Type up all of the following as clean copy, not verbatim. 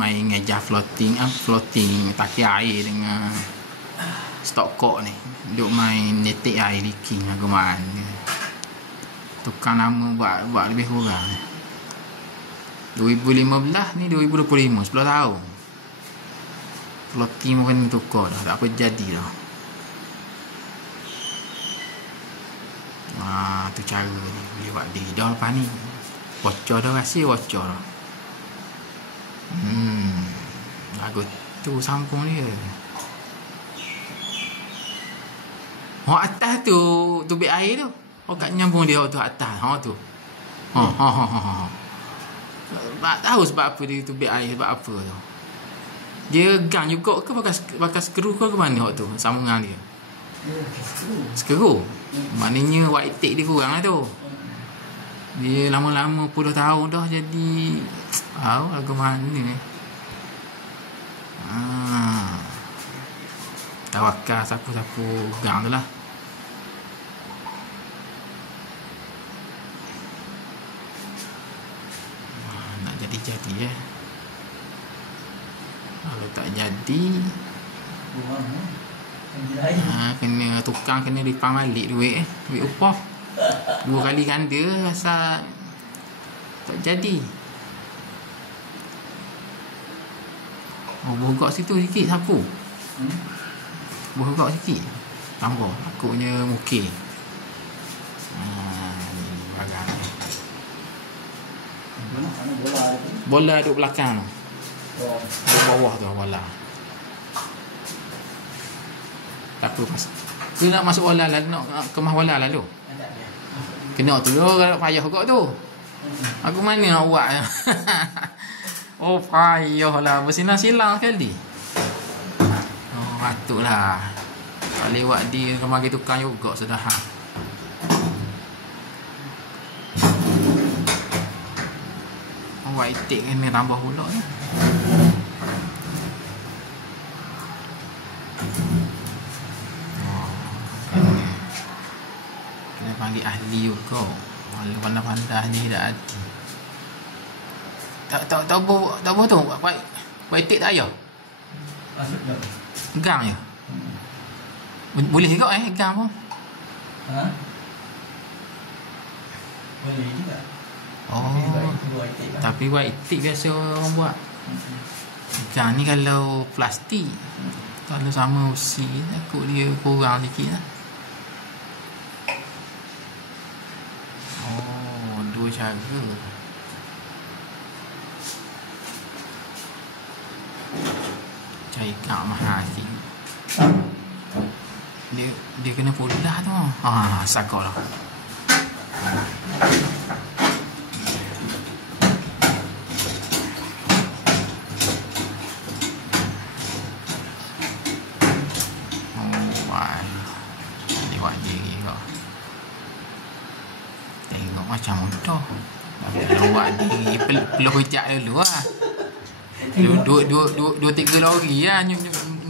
main ngejar floating taki air dengan stok kok ni. Duk main netik air leaking ageman. Tukar nama buat lebih kurang. 2015 ni 2025, 10 tahun. Floating pun tukar dah, tak apa jadi dah. Tu cara ni boleh buat diri dah lepas ni. Bocor dah, rasa bocor dah. Lagu tu sambung dia. Atas tu tubik air tu. Kat nyambung dia tu atas. Tu. Tak tahu sebab apa dia tubik air, sebab apa tu. Dia gang juga ke pakai skru ke mana tu sambungan dia? Skru. Maknanya white tape dia kurang lah tu. Dia lama-lama 10 tahun dah jadi lagu mana ni. Tawakal sapu-sapu gang tu lah. Nak jadi kalau tak jadi kena tukang, kena refund balik duit upah 2 kali ganda. Asal tak jadi. Bergok situ sikit sapu. Bergok sikit tambah takutnya mukir. Bola duduk belakang tu. Di bawah tu bola. Tak apa mas. Dia nak masuk bola lah, nak kemas bola lalu. Kena tu kalau payah kau tu. Aku mana nak buat? Payah lah. Bersilang-silang sekali. Patutlah. Tak lewat dia kemari tukang juga sudah. White tape kena tambah pula ni. Kena panggil ahli juga. Kalau pandai-pandai ni tak ada. Tak apa tu. White tape tak payah. Gang je. Boleh juga gang pun. Boleh juga. Tapi white tape biasa orang buat. Gang ni kalau plastik, kalau sama usi, takut dia kurang sikit lah. Dua cara. Cari gang mahal sikit. Dia kena pula tu. Sakau lah. Lewat diri kau. Tengok macam mudah. Lewat diri perlu kejap dulu lah. 2-3 lori lah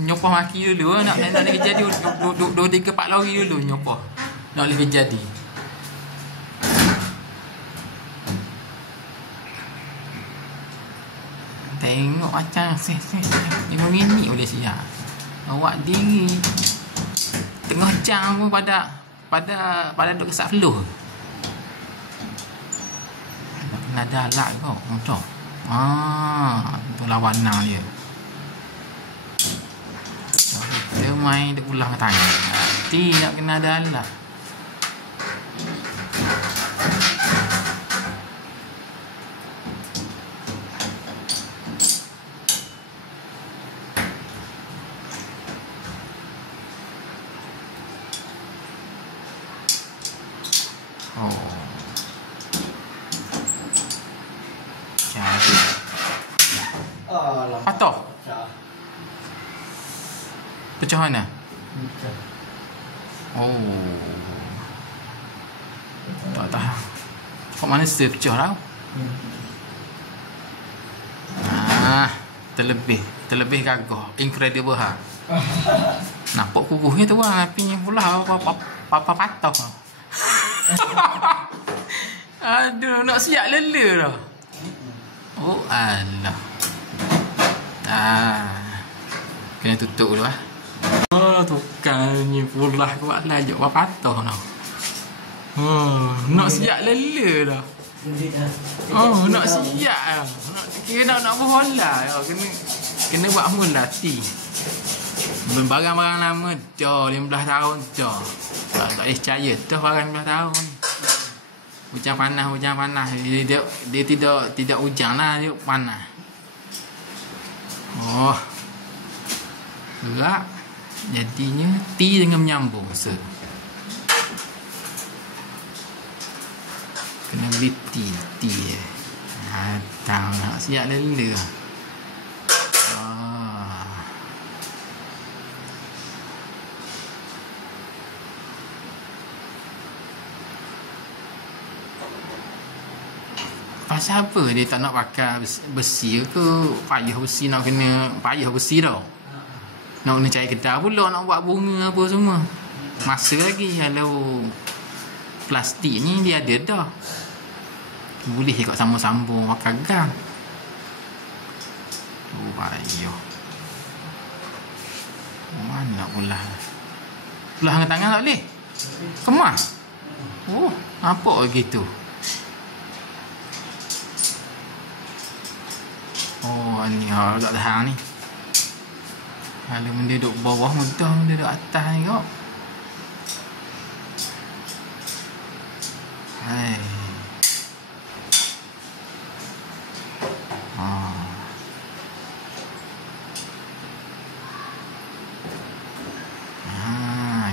nyopah maki dulu lah. Nak boleh jadi 2-3-4 lori dulu nyopah. Nak boleh jadi. Tengok macam 5 minit boleh siap. Awak diri tengah jam pun pada duduk kesat flow. Kena ada alat kau macam. Itu lawanan dia. Dia main dia ulang tanya. Nanti nak kena ada alat. Patah. Pecah mana? Tak tahu. Kok mana sih pecah tau? Terlebih gagah. Incredible ha. Nampak kukuhnya tu lah. Apinya pula apa patah. Aduh, nak siap lele dah. Alah. Kena tutup dulu lah. Oh, tukarnya pula kuat lah ajak buat patah tau. Oh, nak siap lela dah. Oh, nak siap dah. Kira nak berhola dah. Kena buat mula ti. Barang-barang lama dah 15 tahun dah. Tak percaya dah barang 15 tahun. Hujan panas. Dia tidak hujan lah, dia panas. Oh. Gerak. Jadinya T dengan menyambung se. Kena beli T. Tahu nak siap lela. Pasal apa dia tak nak pakai besi ke? Payah besi nak kena payah besi tau. Nak kena cari kedai pula nak buat bunga apa semua. Masa lagi kalau plastik ni dia ada dah. Boleh ikut sambung-sambung pakai gang. Oh payah. Mana pula? Belah dengan tangan tak boleh? Kemas? Oh, nampak begitu. Oh, ni agak tahan ni. Kalau benda duduk bawah mudah, benda duduk atas ni kau. Hai.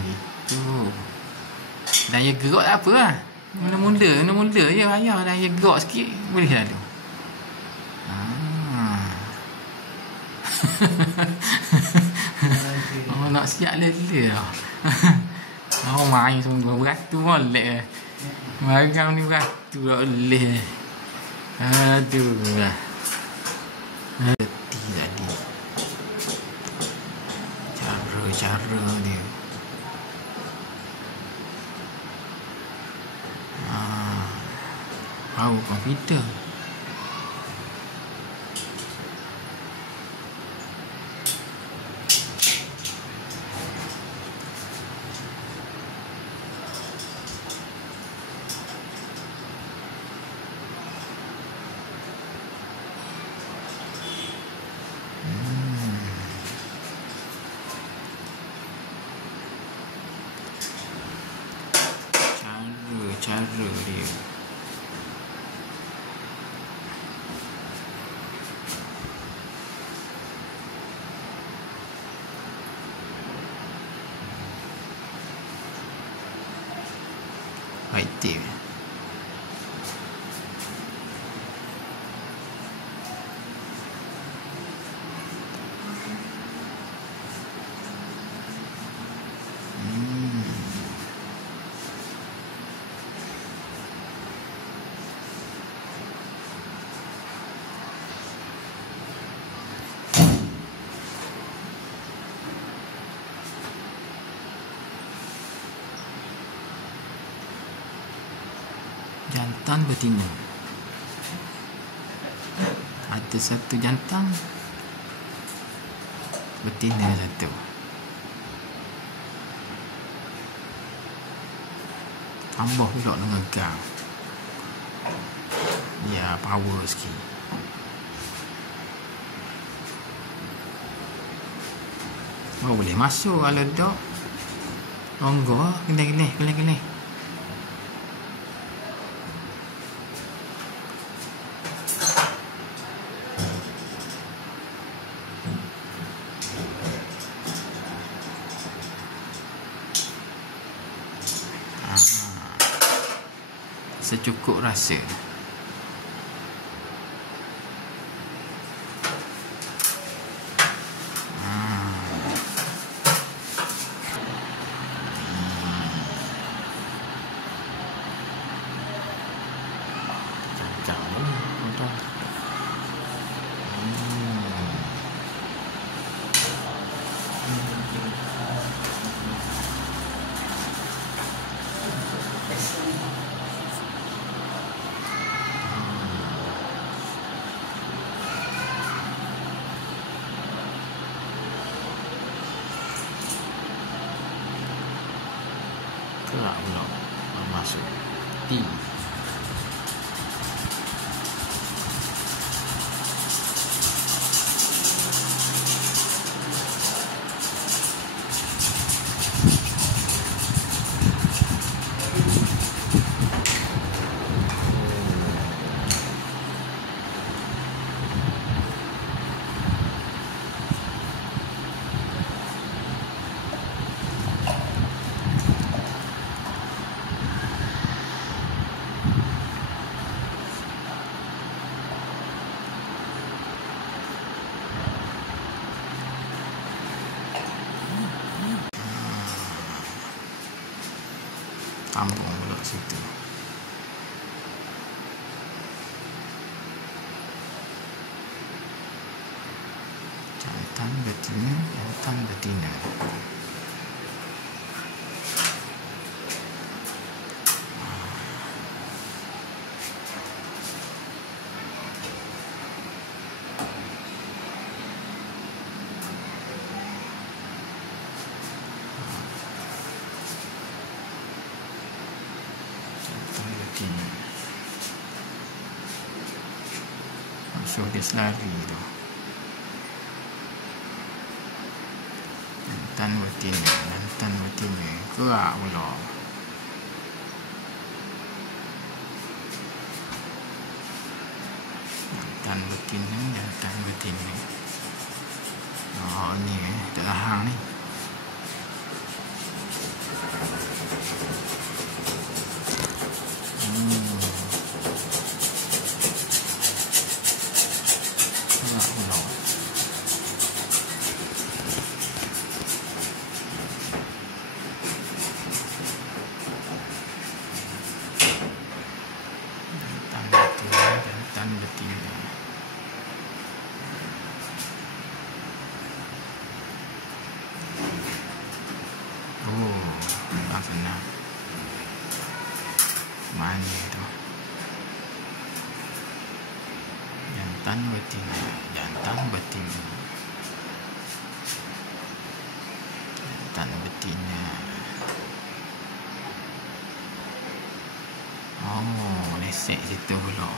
Gitu. Daya gerak tak apa lah. Mula-mula je payah daya gerak sikit boleh lah tu. Oh, nak siap lela. Oh, main sungguh beratur molek. Barang ni beratur tak boleh. Aduh lah. Reti tadi. Cara dia. Power komputer. Cara dia. Aktif. Jantan betina. Ada satu jantan, betina satu. Tambah pula dengan gang. Ya, power sikit. Oh, boleh masuk kalau dok. Monggo, kena. Secukup rasa. Gerak pula. Masuk. T. Sambung pula situ. Jantan betina, jantan betina. So dia selari tu. Jantan betina, jantan betina. Gerak pula. Jantan betina, jantan betina. Oh ni tak tahan ni. Jantan betina. Oh, tak senang. Mana tu? Jantan betina, jantan betina. Jantan betina. Oh, lesek situ pula.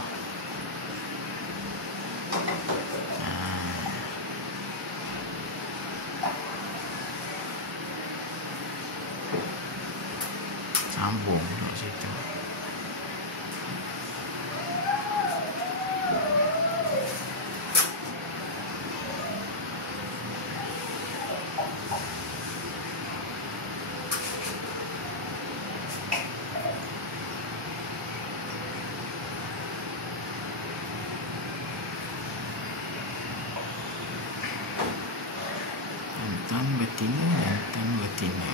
Sambung pula situ. Jantan betina, jantan betina.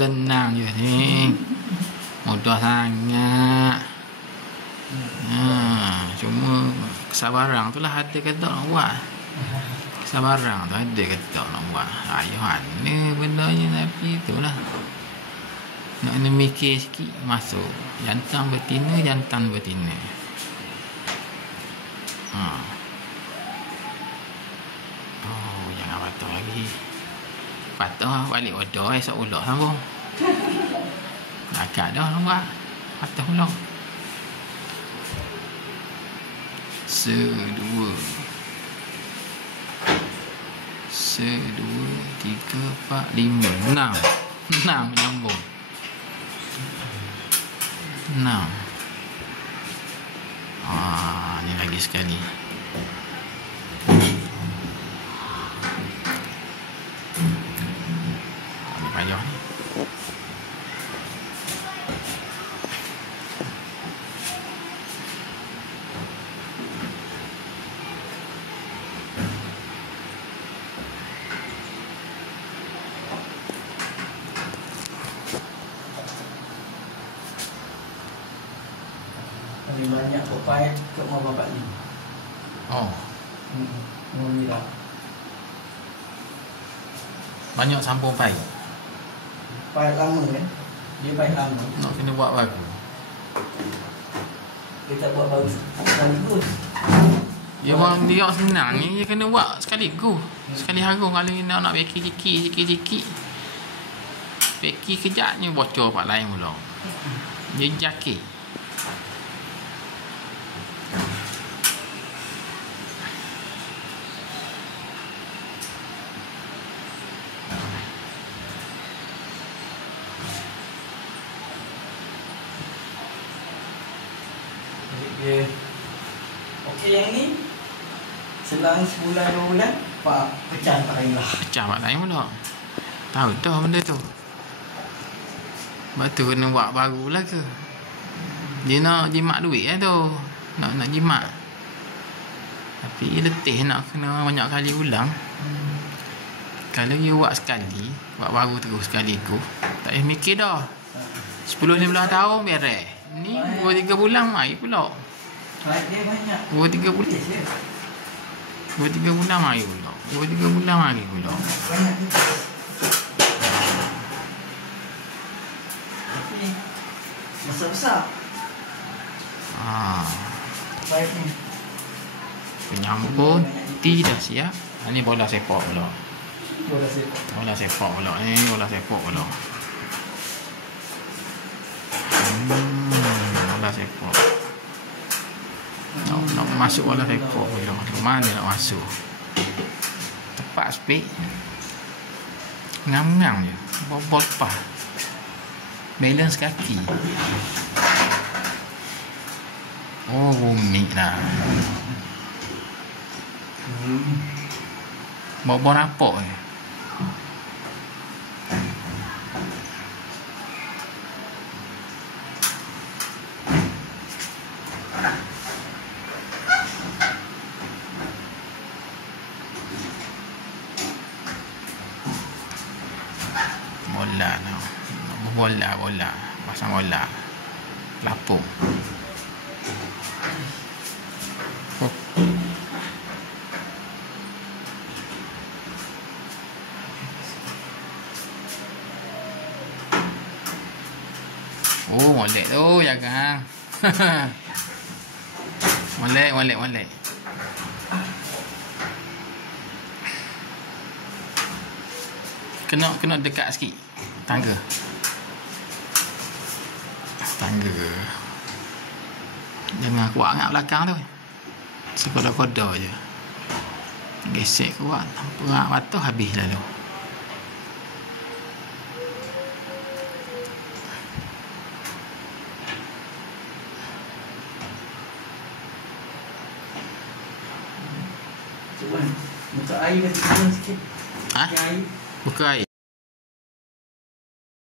Senang je ni. Mudah sangat. Cuma kesabaran tu lah ada kata nak buat. Kesabaran tu ada kata nak buat. Ayuh mana bendanya tapi itulah. Nak kena mikir sikit masuk. Jantan betina, jantan betina. Oh, jangan patah lagi. Patah balik order esok ulang sambung. Agak dah nampak. Patah ulang. 1, 2 1, 2, 3, 4, 5, 6 nyambung 6. Ni lagi sekali. Ni payah ni. Paling banyak pepaya ke mau bapak ni. Oh, Ni lah. banyak sambung pai. Payat lama kan. Dia payat lama. Nak kena buat baru. Kita buat bagus. Bagus. Dia orang dia senang ni, dia kena buat sekaligus. Sekali hari kalau nak beki sikit. Beki kejapnya bocor part lain pula. Dia jakit. Dia okey yang ni selang sebulan 2 bulan pak pecah tak lain lah. Pecah part lain pula. Tahu dah benda tu. Lepas tu kena buat baru lah ke. Dia nak jimat duit lah tu. Nak jimat. Tapi letih nak kena banyak kali ulang. Kalau you buat sekali, buat baru terus sekali tu, tak payah mikir dah. 10-15 tahun beres. Ni 2-3 bulan mai pula. Dia banyak. 2-3 bulan. 2-3 bulan mai pula. 2-3 bulan mai pula. Banyak juga. Tapi besar-besar. Baik ni. Penyambut T dah siap. Ni bola sepak pula. Bola sepak. Bola sepak pula. Ni bola sepak pula. Bola sepak. Nak masuk bola sepak pula. Mana nak masuk? Tepat speed. Ngam-ngam je. Bol pas. Balance kaki. Oh, rumit lah. Bawa nampak ni. Bola. Pasang bola. Lapung. Oh, molek tu jangan. molek. Kena dekat sikit. Tangga. Jangan kuat sangat belakang tu. Sekoda-koda je. Gesek kuat. Perak batu habis lalu. Cuba buka air bagi turun sikit. Ha? Air. Buka air.